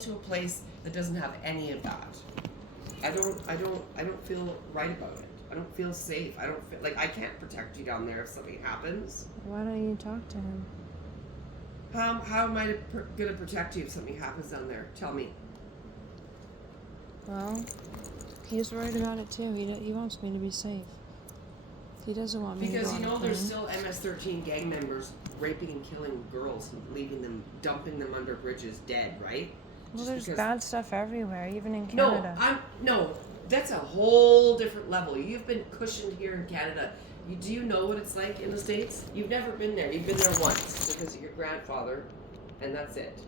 to a place that doesn't have any of that. I don't feel right about it. I don't feel safe. I don't feel like I can't protect you down there if something happens. Why don't you talk to him? How am I gonna protect you if something happens down there? Tell me. Well, he's worried about it too. He wants me to be safe. He doesn't want me Because to go you on know a there's plane. still MS-13 gang members raping and killing girls and leaving them, dumping them under bridges dead, right? Well, Just there's because- bad stuff everywhere, even in No, Canada. that's a whole different level. You've been cushioned here in Canada. Do you know what it's like in the States? You've never been there. You've been there once because of your grandfather, and that's it.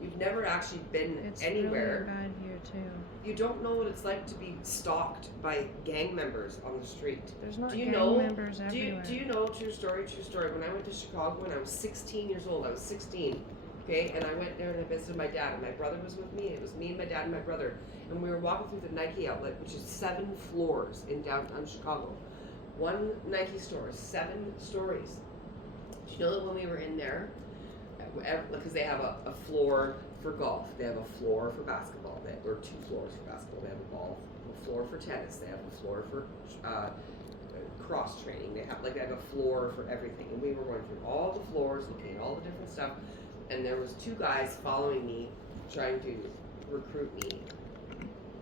You've never actually been It's anywhere. really bad here too. You don't know what it's like to be stalked by gang members on the street. There's not Do you gang know? members Do everywhere. you know? True story. True story. When I went to Chicago when I was 16 years old, I was 16. Okay, and I went there and I visited my dad, and my brother was with me. It was me and my dad and my brother, and we were walking through the Nike outlet, which is 7 floors in downtown Chicago. One Nike store, 7 stories. Do you know that when we were in there, because they have a floor for golf, they have a floor for basketball, or 2 floors for basketball. They have a floor for tennis. They have a floor for cross training. They have a floor for everything. And we were going through all the floors, looking at all the different stuff. And there was 2 guys following me, trying to recruit me.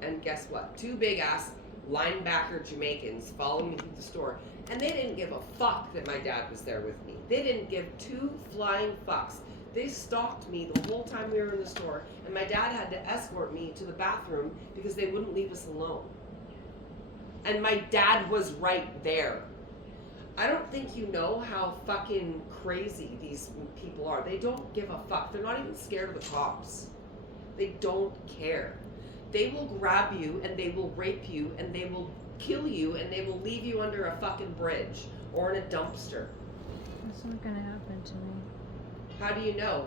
And guess what? 2 big ass linebacker Jamaicans following me through the store. And they didn't give a fuck that my dad was there with me. They didn't give 2 flying fucks. They stalked me the whole time we were in the store. And my dad had to escort me to the bathroom because they wouldn't leave us alone. And my dad was right there. I don't think you know how fucking crazy these people are. They don't give a fuck. They're not even scared of the cops. They don't care. They will grab you and they will rape you and they will kill you and they will leave you under a fucking bridge or in a dumpster. That's not gonna happen to me. How do you know?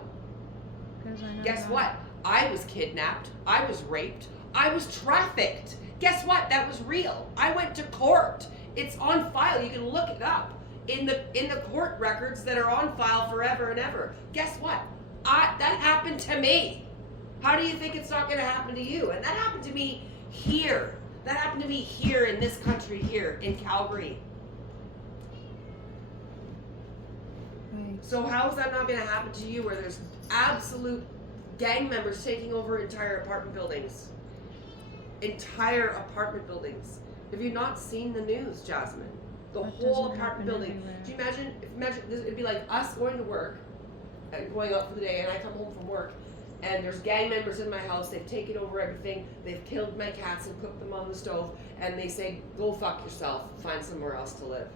Because I know. Guess God. what? I was kidnapped. I was raped. I was trafficked. Guess what? That was real. I went to court. It's on file. You can look it up in the court records that are on file forever and ever. Guess what? That happened to me. How do you think it's not going to happen to you? And that happened to me here. That happened to me here in this country here in Calgary. Right. So how is that not going to happen to you where there's absolute gang members taking over entire apartment buildings? Entire apartment buildings. Have you not seen the news, Jasmine? The That whole doesn't apartment happen building. everywhere. Do you imagine this, it'd be like us going to work and going out for the day, and I come home from work and there's gang members in my house. They've taken over everything. They've killed my cats and cooked them on the stove, and they say, go fuck yourself, find somewhere else to live.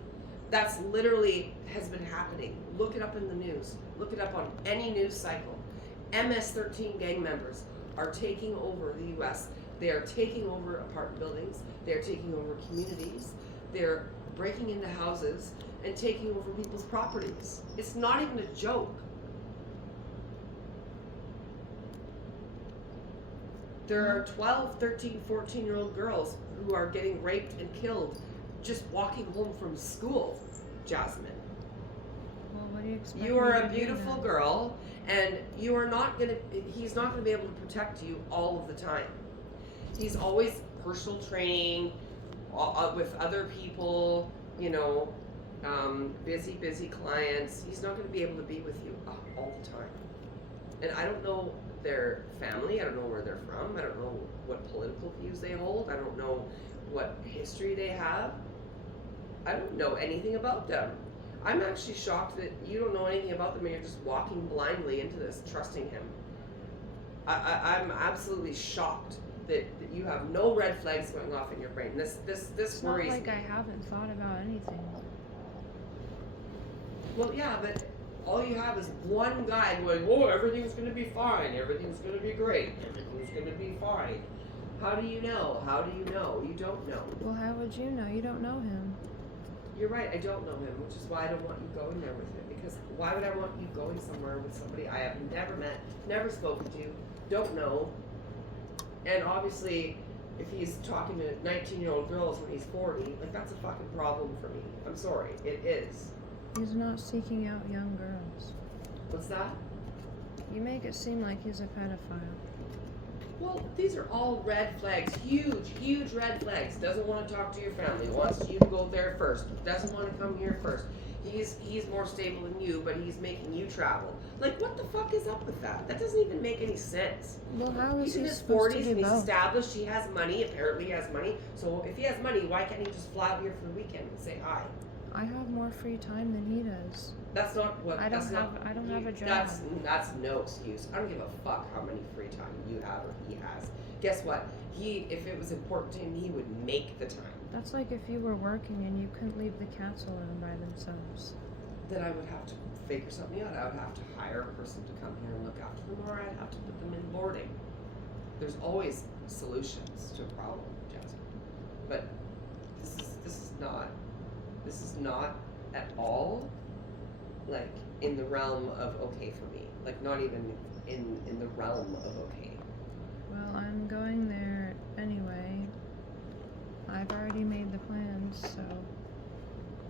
That's literally has been happening. Look it up in the news. Look it up on any news cycle. MS-13 gang members are taking over the U.S. They are taking over apartment buildings. They're taking over communities. They're breaking into houses and taking over people's properties. It's not even a joke. There are 12, 13, 14-year-old girls who are getting raped and killed just walking home from school, Jasmine. Well, what do you expect? You me are to a do beautiful then? girl, and you are not gonna. He's not gonna be able to protect you all of the time. He's always personal training with other people. You know, busy clients. He's not gonna be able to be with you all the time. And I don't know their family. I don't know where they're from. I don't know what political views they hold. I don't know what history they have. I don't know anything about them. I'm actually shocked that you don't know anything about them and you're just walking blindly into this, trusting him. I'm absolutely shocked that you have no red flags going off in your brain. This It's not worries like me. I haven't thought about anything. Well, yeah, but all you have is one guy going, "Oh, everything's going to be fine. Everything's going to be great. Everything's going to be fine." How do you know? How do you know? You don't know. Well, how would you know? You don't know him. You're right, I don't know him, which is why I don't want you going there with him. Because why would I want you going somewhere with somebody I have never met, never spoken to, don't know? And obviously, if he's talking to 19-year-old girls when he's 40, like that's a fucking problem for me. I'm sorry, it is. He's not seeking out young girls. What's that? You make it seem like he's a pedophile. Well, these are all red flags. Huge, huge red flags. Doesn't want to talk to your family. Wants you to go there first. Doesn't want to come here first. He's more stable than you, but he's making you travel. Like, what the fuck is up with that? That doesn't even make any sense. Well, how is He's in he his supposed to 40s do and he's both? established. He has money. Apparently, he has money. So if he has money, why can't he just fly out here for the weekend and say hi? I have more free time than he does. That's not what. I don't that's have. not, I don't you- have a job. That's no excuse. I don't give a fuck how many free time you have or he has. Guess what? If it was important to him, he would make the time. That's like if you were working and you couldn't leave the cats alone by themselves. Then I would have to figure something out. I would have to hire a person to come here and look after them, or I'd have to put them in boarding. There's always solutions to a problem, Jasmine. But this is not at all like in the realm of okay for me. Like not even in the realm of okay. Well, I'm going there anyway. I've already made the plans, so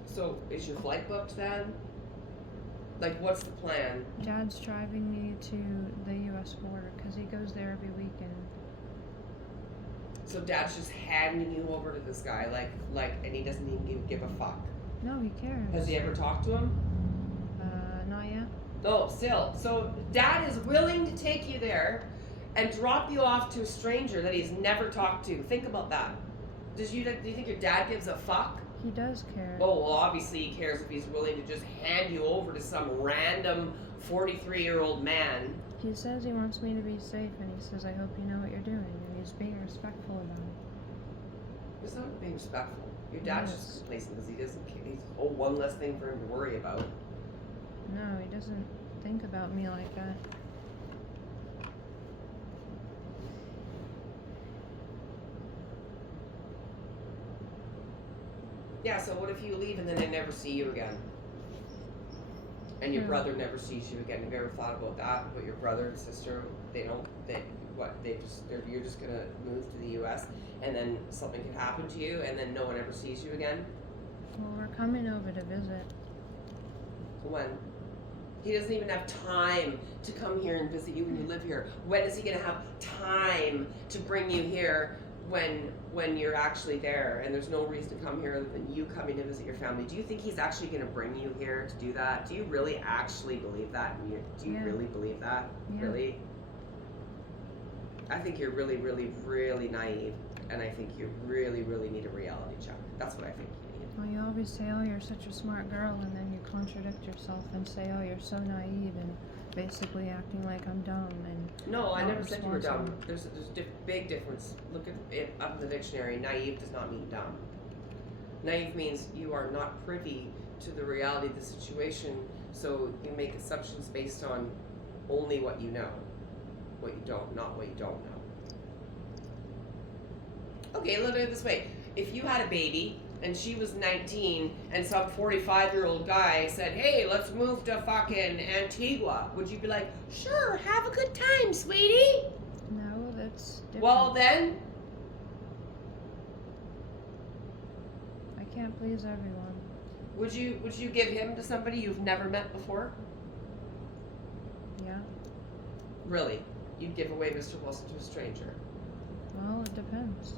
So is your flight booked then? Like what's the plan? Dad's driving me to the U.S. border because he goes there every weekend. So Dad's just handing you over to this guy, and he doesn't even give a fuck. No, he cares. Has he ever talked to him? Not yet. No, still. So Dad is willing to take you there and drop you off to a stranger that he's never talked to. Think about that. Do you think your dad gives a fuck? He does care. Oh, well, obviously he cares if he's willing to just hand you over to some random 43-year-old man. He says he wants me to be safe, and he says, I hope you know what you're doing, and he's being respectful about it. It's not being respectful. Your dad's Yes. just complacent because he doesn't care. He's one less thing for him to worry about. No, he doesn't think about me like that. Yeah, so what if you leave and then they never see you again? And your Hmm. brother never sees you again. Have you ever thought about that? But your brother and sister, you're just gonna move to the US and then something could happen to you and then no one ever sees you again? Well, we're coming over to visit. When? He doesn't even have time to come here and visit you when you live here. When is he gonna have time to bring you here when you're actually there and there's no reason to come here other than you coming to visit your family? Do you think he's actually gonna bring you here to do that? Do you really actually believe that? Do you Yeah. really believe that? Yeah. Really? I think you're really, really, really naive, and I think you really, really need a reality check. That's what I think you need. Well, you always say, oh, you're such a smart girl, and then you contradict yourself and say, oh, you're so naive, and basically acting like I'm dumb, and No, I Not never said you were dumb. responsible. There's a big difference. Look at it up in the dictionary. Naive does not mean dumb. Naive means you are not privy to the reality of the situation, so you make assumptions based on only what you know. What you don't, not what you don't know. Okay, look at it this way. If you had a baby and she was 19 and some 45-year-old guy said, hey, let's move to fucking Antigua, would you be like, sure, have a good time, sweetie? no, that's different. Well, then, I can't please everyone. would you give him to somebody you've never met before? Yeah, Really? You'd give away Mr. Wilson to a stranger? well, it depends.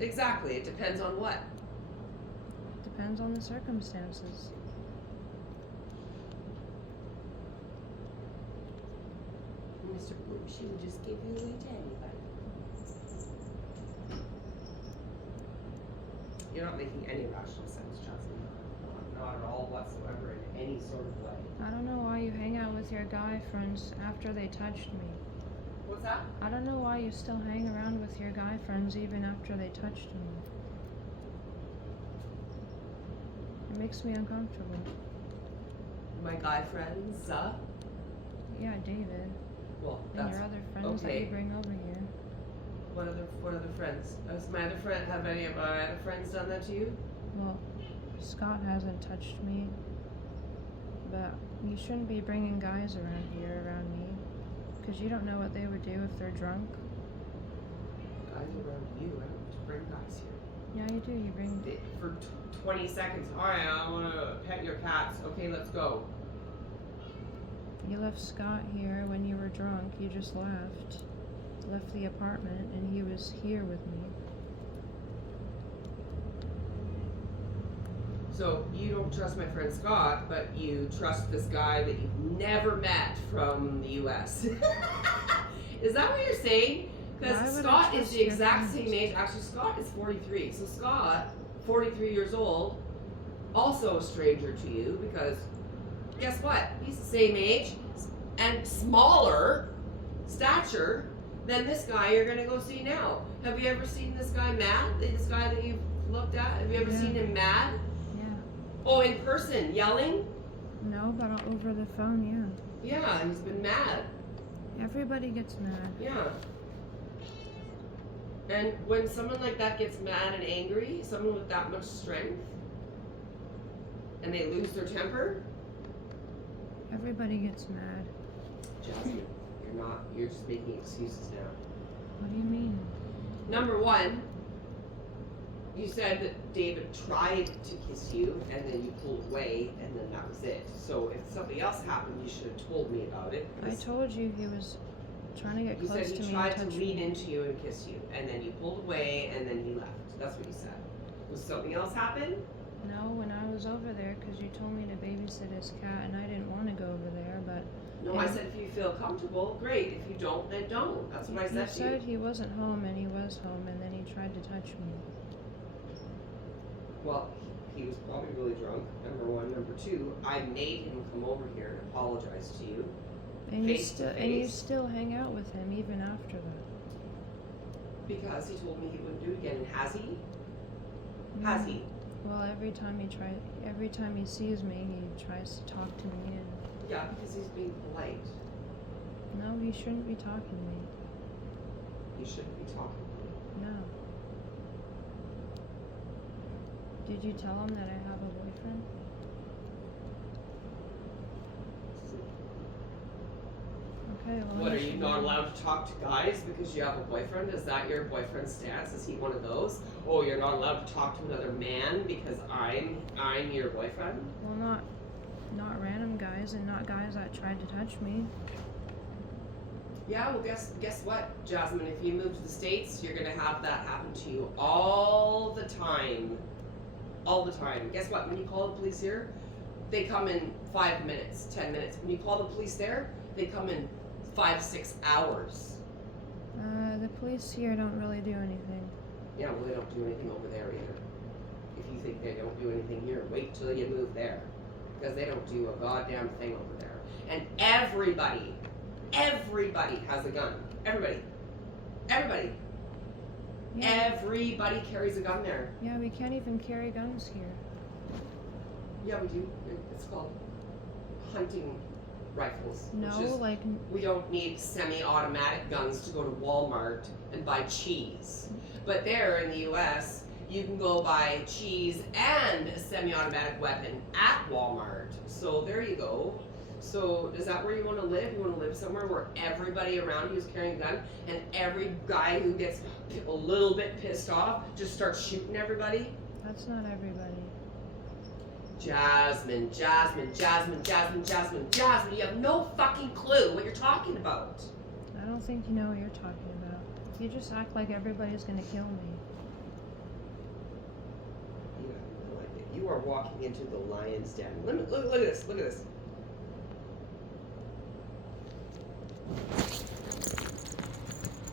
Exactly. It depends on what. Depends on the circumstances. Mr. Bush, he would just give you away to anybody. You're not making any rational sense, Johnson. Not at all whatsoever in any sort of way. I don't know why you hang out with your guy friends after they touched me. What's that? I don't know why you still hang around with your guy friends even after they touched me. It makes me uncomfortable. My guy friends, Yeah, David. well, And that's your other friends that okay. you bring over here. What other friends? Has my other friend, have any of my other friends done that to you? Well, Scott hasn't touched me. But you shouldn't be bringing guys around here around me. Because you don't know what they would do if they're drunk. Guys around you, I don't bring guys here. Yeah, you do. You bring. For 20 seconds. Alright, I want to pet your cats. Okay, let's go. You left Scott here when you were drunk. You just left the apartment, and he was here with me. So you don't trust my friend Scott, but you trust this guy that you've never met from the U.S. Is that what you're saying? Why Because would I Scott is trust the your exact friends? same age. Actually, Scott is 43. So Scott, 43 years old, also a stranger to you because guess what? He's the same age and smaller stature than this guy you're gonna go see now. Have you ever seen this guy mad? This guy that you've looked at? Have you ever Yeah. seen him mad? Yeah. Oh, in person, yelling? No, but over the phone, Yeah, he's been mad. yeah. Everybody gets mad. Yeah. And when someone like that gets mad and angry, someone with that much strength, and they lose their temper, Everybody gets mad. Jasmine, you're just making excuses now. What do you mean? Number one, you said that David tried to kiss you and then you pulled away and then that was it. So if something else happened, you should have told me about it. I told you he was trying to get You close said to he me tried and to touch lean me. into you and kiss you and then you pulled away and then he left. That's what you said. Was something else happen? No, when I was over there, because you told me to babysit his cat, and I didn't want to go over there, but No, I said if you feel comfortable, great. If you don't, then don't. That's what I you said to said you. he wasn't home, and he was home, and then he tried to touch me. Well, he was probably really drunk, number one. Number two, I made him come over here and apologize to you. And Face to you face. still hang out with him even after that. Because he told me he wouldn't do it again. And has he? Has he? Well, every time he sees me, he tries to talk to me, and Yeah, because he's being polite. no, he shouldn't be talking to me. You shouldn't be talking to me. No. Did you tell him that I have a boyfriend? Okay, well. What, are he you should not know. allowed to talk to guys because you have a boyfriend? Is that your boyfriend's stance? Is he one of those? Oh, you're not allowed to talk to another man because I'm your boyfriend? Well, not random guys, and not guys that tried to touch me. Yeah, well, guess what, Jasmine? If you move to the States, you're gonna have that happen to you all the time. All the time. Guess what? When you call the police here, they come in 5 minutes, 10 minutes. When you call the police there, they come in 5-6 hours. The police here don't really do anything. Yeah, well, they don't do anything over there either. If you think they don't do anything here, wait till you move there. Because they don't do a goddamn thing over there. And everybody has a gun. Everybody. Yeah, Everybody carries a gun there. yeah, we can't even carry guns here. Yeah, we do. It's called hunting rifles. No, Which is, like, we don't need semi-automatic guns to go to Walmart and buy cheese. But there in the U.S., you can go buy cheese and a semi-automatic weapon at Walmart. So there you go. So is that where you want to live? You want to live somewhere where everybody around you is carrying a gun and every guy who gets a little bit pissed off just starts shooting everybody? that's not everybody. Jasmine, you have no fucking clue what you're talking about. I don't think you know what you're talking about. You just act like everybody's gonna kill me. You have no idea. You are walking into the lion's den. Look at this.